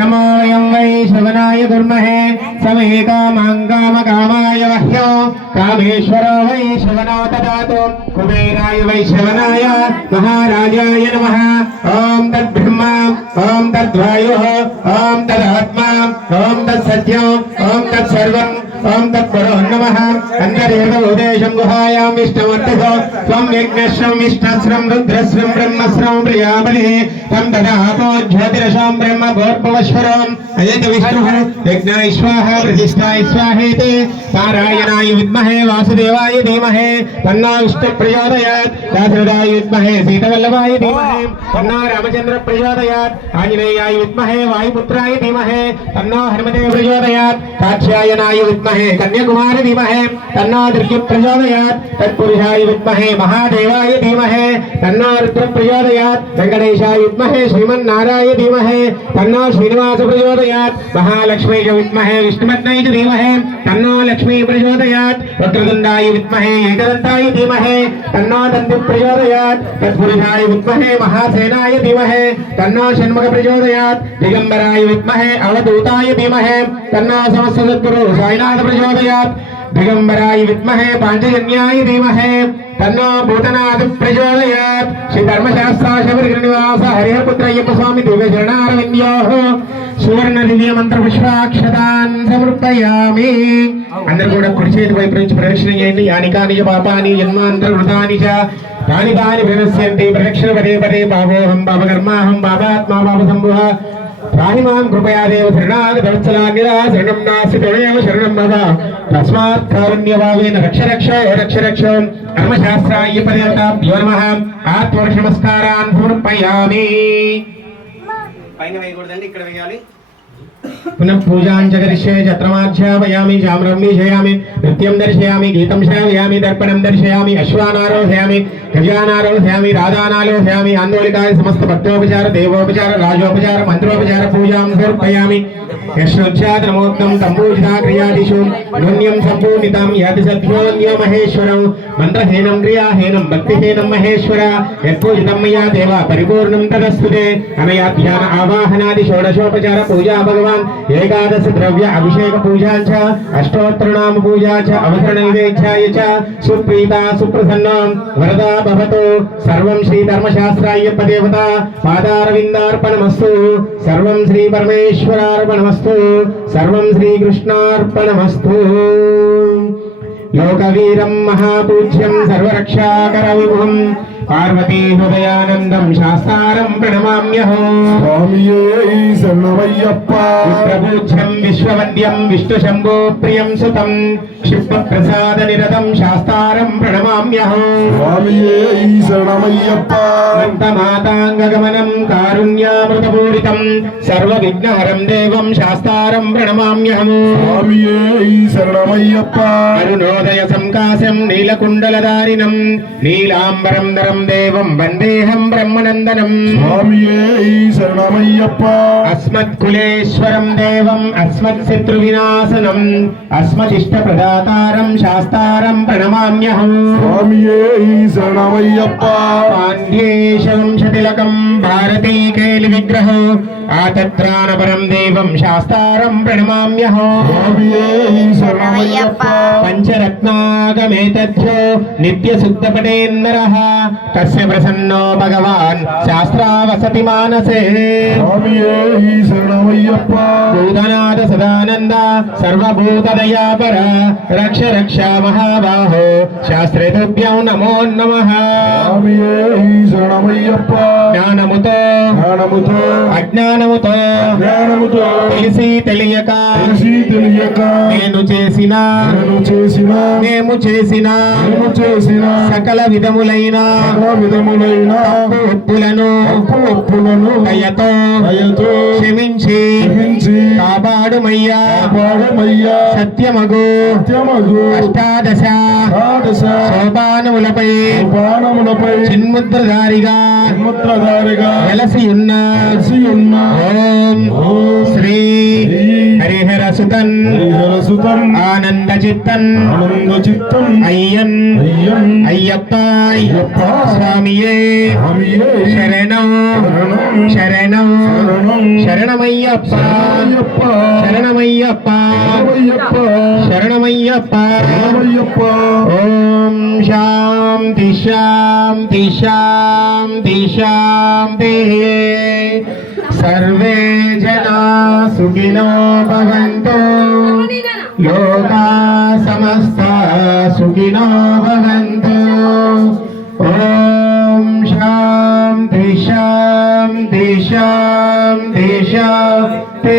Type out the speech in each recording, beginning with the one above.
नमोऽयं वै श्रवणाय कुर्महे समे कामाय वह्यो कामेश्वरो वै श्रवणो ददातु कुबेराय वै श्रवणाय महाराजाय नमः ॐ तद्ब्रह्मा ॐ तद्वायुः ॐ तदात्मा ॐ तत्सत्यम् ॐ तत्सर्वम् ॐ तत्परो नमः अन्तरेणोदेशं गुहायां विष्णुमर्तको त्वं यज्ञश्रं विष्णुश्रं रुद्रश्रं ब्रह्मश्रं प्रियामणिः तं ददातो ज्योतिरसं ब्रह्म भूर्भुवस्वरम् अयत विष्णुः यज्ञाय स्वाहा प्रतिष्ठाय स्वाहेति नारायणाय विद्महे वासुदेवाय धीमहि तन्नो विष्णुः प्रचोदयात् दासरथाय विद्महे सीतावल्लभाय धीमहि तन्नो रामचन्द्रः प्रचोदयात् आञ्जनेयाय विद्महे वायुपुत्राय धीमहि तन्नो हनुमते प्रचोदयात् कात्यायनाय विद्महे कन्याकुमारी धीमहि तन्नो दुर्गे प्रचोदयात् तत्पुरुषाय विद्महे महादेवाय धीमहि तन्नो रुद्र प्रचोदयात् वेंकटेशाय विद्महे श्रीमन्नारायणाय धीमहि तन्नो श्रीनिवास प्रचोदयात् महालक्ष्मी च विद्महे विष्णुपत्न्यै च धीमहि तन्नो लक्ष्मी प्रचोदयात् वक्रतुण्डाय विद्महे एकदन्ताय धीमहि तन्नो दन्ति प्रचोदयात् तत्पुरुषाय विद्महे महासेनाय धीमहि तन्नो षण्मुख प्रचोदयात् दिगंबराय विद्महे अवधूताय धीमहि तन्नो समस्त सद्गुरु साईनाथ प्रचोदयात् दिगंबराय विद्महे पांचजन्याय धीमहि तन्नो भूतनाथ प्रचोदयात् श्री धर्मशास्त्रा शबरिगिरिनिवास हरिहरपुत्र अय्यप्प स्वामी दिव्य चरणारविन्द्योः सुवर्ण दिव्य मंत्र पुष्पाक्षतान् समर्पयामि अंदर కూడా కుడి చేతి వైపు నుంచి ప్రదక్షిణ చేయండి యానికాని పాపాని జన్మాంతర వృతాని చ तानि तानि विनश्यन्ति प्रदक्षिण पदे पदे पापोऽहं पापकर्माहं पापात्मा पापसम्भवः त्राहि मां कृपया देव शरणागतवत्सलान्यदा शरणं नास्ति त्वमेव शरणं मम तस्मात् कारुण्यभावेन रक्ष रक्ष रक्ष रक्ष धर्मशास्त्राय्यपर्यन्ताभ्यो नमः आत्मनमस्कारान् समर्पयामि పైన వేయకూడదండి ఇక్కడ వేయాలి पुनः पूजां च करिष्ये छत्रमाध्यापयामि चाम्रं वीक्षयामि नृत्यं दर्शयामि गीतं श्रावयामि दर्पणं दर्शयामि अश्वानारोहयामि गजानारोहयामि राधानारोहयामि आन्दोलिकाय समस्त भक्तोपचार देवोपचार राजोपचार मंत्रोपचार पूजां समर्पयामि यशोच्चादनमोक्तं तम्बूजिता क्रियादिषु न्यून्यं सम्पूर्णितं यत् सद्योऽन्यो महेश्वरं मन्त्रहीनं क्रियाहीनं भक्तिहीनं महेश्वर यत्पूजितं मया देव परिपूर्णं तदस्तुते अनया ध्यान आवाहनादि षोडशोपचार पूजा भगवान् एकादश द्रव्य अभिषेक पूजा च अष्टोत्तर नाम पूजा च अवतरण निवेद्याय च सुप्रीता सुप्रसन्ना वरदा भवतु सर्वं श्री धर्मशास्त्राय्यप्प देवता पादारविन्दार्पणमस्तु सर्वं श्री परमेश्वरार्पणमस्तु सर्वं श्री कृष्णार्पणमस्तु लोकवीरं महापूज्यं सर्वरक्षाकरविभुं पार्वती हृदयानंदं शास्तारं प्रणमाम्यहं स्वामिये शरणमय्यप्पा रुद्रपूज्यं विश्ववन्द्यं विष्णुशम्भो प्रियं सुतं क्षिप्रप्रसादनिरतं शास्तारं प्रणमाम्यहं स्वामिये शरणमय्यप्पा अन्तमाताङ्गगमनं कारुण्यामृतपूरितं सर्वविघ्नहरं देवं शास्तारं प्रणमाम्यहं स्वामिये शरणमय्यप्पा अरुणोदय संकाशं नीलकुण्डलधारिणं नीलाम्बरं धरं देवं वन्देऽहं ब्रह्मनन्दनं स्वामिये शरणमय्यप्पा अस्मत्कुलेश्वरं देवं अस्मत्शत्रुविनाशनं अस्मदिष्टप्रदातारं शास्तारं प्रणमाम्यहं स्वामिये शरणमय्यप्पा पाण्ड्येशवंशतिलकं भारतीकेलिविग्रहो आतत्राणपरं देवं शास्तारं प्रणमाम्यहं स्वामिये शरणमय्यप्पा पंचरत्नागमेतद्यो नित्यशुद्धपटेन्नरः तस्य प्रसन्नो भगवान् शास्त्रावसति मानसे स्वामिये शरणमय्यप्पा भूतनाथ सदानन्द सर्वभूतदयापर रक्ष रक्ष महाबाहो शास्त्रे तुभ्यं नमो नमः स्वामिये शरणमय्यप्पा ज्ञानमुतो अज्ञानमुतो తెలిసి తెలియక నేను చేసిన మేము చేసిన సకల విధములైన ఒప్పులను దయతో క్షమించి కాపాడుమయ్యా సత్యమగు అష్టాదశ సోపానములపై చిన్ముద్రధారిగా వెలసి ఉన్న ఓం శ్రీ హరిహర సుతన్ ఆనంద చిత్తన్ అయ్యన్ అయ్యప్ప స్వామియే శరణం శరణం శరణం శరణమయ్యప్ప శరణమయ్యప్ప శరణమయ్యప్ప ఓం శాంతి శాంతి శాంతి శాంతి సర్వే జనా సుఖినో భవంతు లోకా సమస్తా సుఖినో భవంతు ఓం శాంతి శాంతి శాంతి శాంతి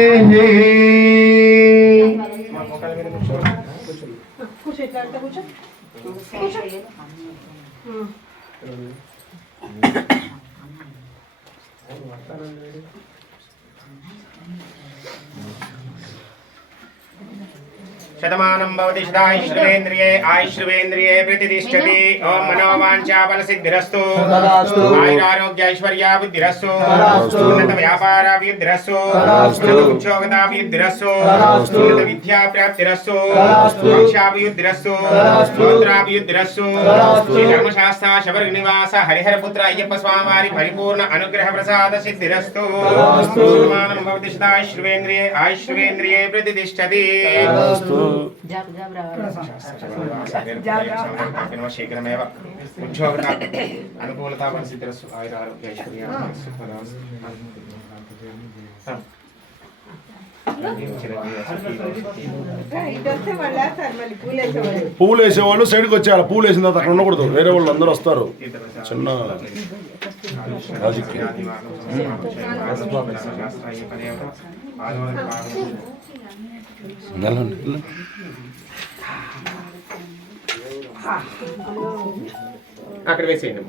शतमानं भवति शतायुष्येन्द्रिये आयुष्येन्द्रिये प्रतिष्ठति ओम मनोवांछाफलसिद्धिरस्तु आयुरारोग्य ऐश्वर्याभिवृद्धिरस्तु उन्नत व्यापाराभिवृद्धिरस्तु उन्नत उद्योगताभिवृद्धिरस्तु उन्नत विद्याप्राप्तिरस्तु मोक्षाभिवृद्धिरस्तु पुत्राभिवृद्धिरस्तु श्री धर्मशास्त्र शबरिनिवास हरिहरपुत्र अय्यप्प स्वामी परिपूर्ण अनुग्रह प्रसाद सिद्धिरस्तु शतमानं भवति शतायुष्येन्द्रिये आयुष्येन्द्रिये प्रतिष्ठति शीघ्रमेव उद्योगता अनुकूलता परिस्थितिरस्तु आयुरारोग्य పువ్వులు వేసేవాళ్ళు సైడ్కి వచ్చేయాలి. పువ్వులు వేసిన తర్వాత అక్కడ ఉండకూడదు, వేరే వాళ్ళు అందరూ వస్తారు. చిన్న అక్కడ వేసేయండి.